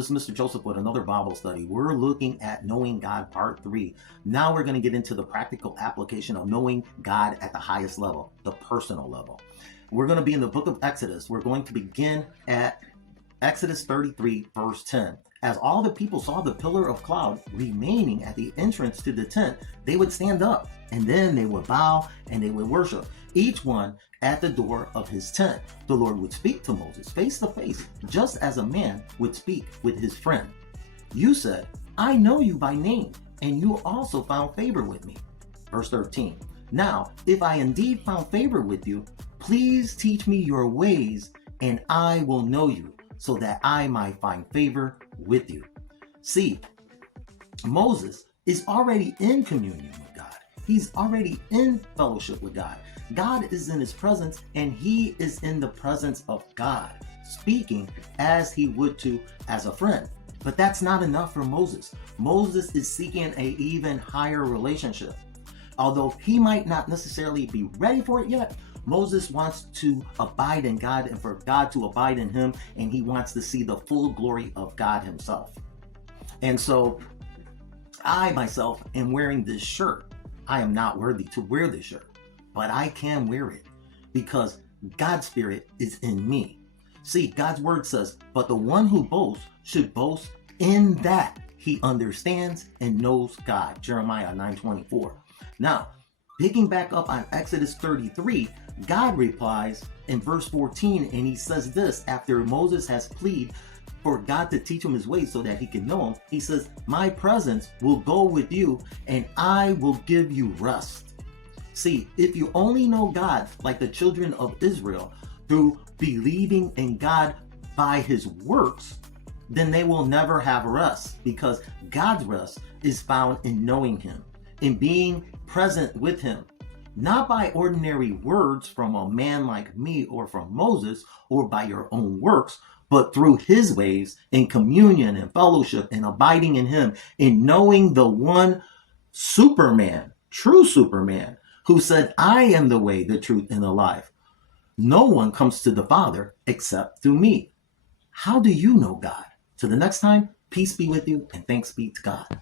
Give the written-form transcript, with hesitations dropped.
This is Mr. Joseph with another Bible study. We're looking at Knowing God Part 3. Now we're going to get into the practical application of knowing God at the highest level, the personal level. We're going to be in the book of Exodus. We're going to begin at Exodus 33, verse 10. As all the people saw the pillar of cloud remaining at the entrance to the tent, they would stand up, and then they would bow and they would worship, each one at the door of his tent. The Lord would speak to Moses face to face, just as a man would speak with his friend. You said, I know you by name, and you also found favor with me. Verse 13. Now, if I indeed found favor with you, please teach me your ways, and I will know you, so that I might find favor with you. See, Moses is already in communion with God. He's already in fellowship with God. God is in his presence, and he is in the presence of God, speaking as he would to as a friend. But that's not enough for Moses. Moses is seeking an even higher relationship. Although he might not necessarily be ready for it yet, Moses wants to abide in God and for God to abide in him, and he wants to see the full glory of God himself. And so I myself am wearing this shirt. I am not worthy to wear this shirt, but I can wear it because God's Spirit is in me. See, God's word says, but the one who boasts should boast in that he understands and knows God. Jeremiah 9:24. Now, picking back up on Exodus 33, God replies in verse 14, and he says this after Moses has pleaded for God to teach him his ways so that he can know him. He says, my presence will go with you, and I will give you rest. See, if you only know God like the children of Israel through believing in God by his works, then they will never have rest, because God's rest is found in knowing him, in being present with him, not by ordinary words from a man like me or from Moses or by your own works, but through his ways in communion and fellowship and abiding in him, in knowing the one Superman, true Superman, who said, I am the way, the truth, and the life. No one comes to the Father except through me. How do you know God? Till the next time, peace be with you and thanks be to God.